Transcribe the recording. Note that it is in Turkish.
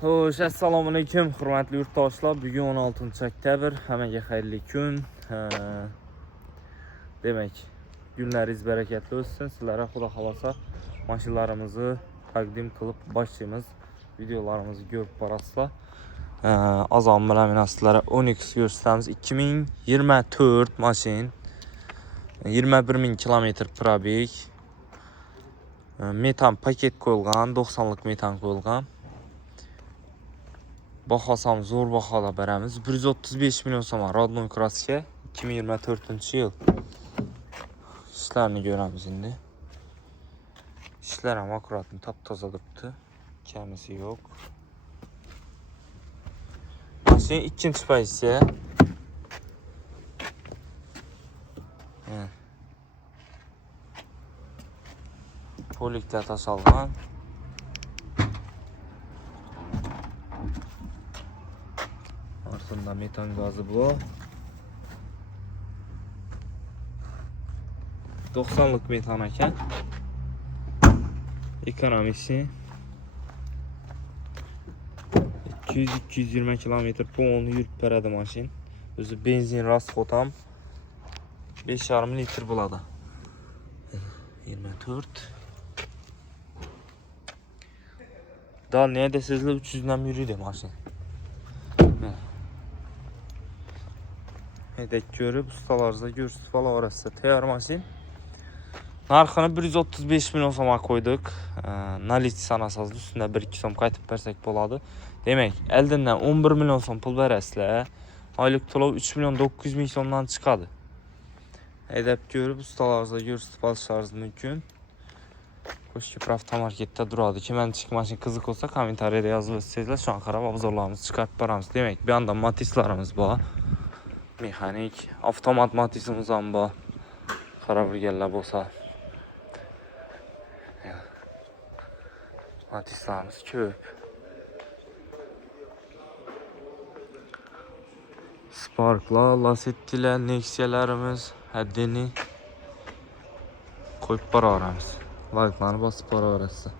Xo'sh, assalomu alaykum, hurmatli yurtdoshlar. Bugun 16-oktyabr, hammaga xayrli kun. Demak, günleringiz bereketli olsun. Sizlarga xudo xolasa mashinalarimizni taqdim qilib boshlaymiz. Videolarimizni ko'rib borasizlar. Azam bilan men sizlarga Onyx ko'rsatamiz. 2024 mashin. 21.000 kilometr probeg. Metan paket qo'yilgan, 90lik metan qo'yilgan. Bahasam zo'r bahoda beramiz. 135 million so'm Rodnoy kraska 2024-yil. İşlerini göremiz endi. İşler ham akkuratni top-toza turibdi. Kamisi yo'q. Mashina ikkinchi pozitsiya. Polikda tashalgan. Aslında metan gazı bu. 90'lık metan ekan. Ekonomisi 200-220 km bu onu yürüp beradi maşin. Özü benzin rasxod ham 5,5 litr bo'ladi. 24. Daha ne desizler 300'den yürüydü maşin. Hedek görüp ustalarınızda görürsünüz falan orası. Teyar maşin. Narxını 135 milyon soma koyduk. Nalit sanasazdı üstünde 1-2 som qaytib bersek boladı. Demek eldinden 11 milyon som pul berəsizlər. Aylık to'lov 3 milyon 900 ming somdan çıkadı. Hedek görüp ustalarınızda görürsünüz alışlarınız mümkün. Koşkipur avtomarkette duradı ki mən çıxmaşın kızık olsa komentariyada yazılı istəyizlər. Şu an xarab abzorlarımızı çıkartıp baramız. Demek bir anda matislarımız bu. Mexanik, avtomat matisimiz ham bu. Xarab gəllər bolsa. Matislarımız köp. Sparklar, Lassettiler, Nexia'larımız həddini koyup para aramız. Like'larını basıp para arası.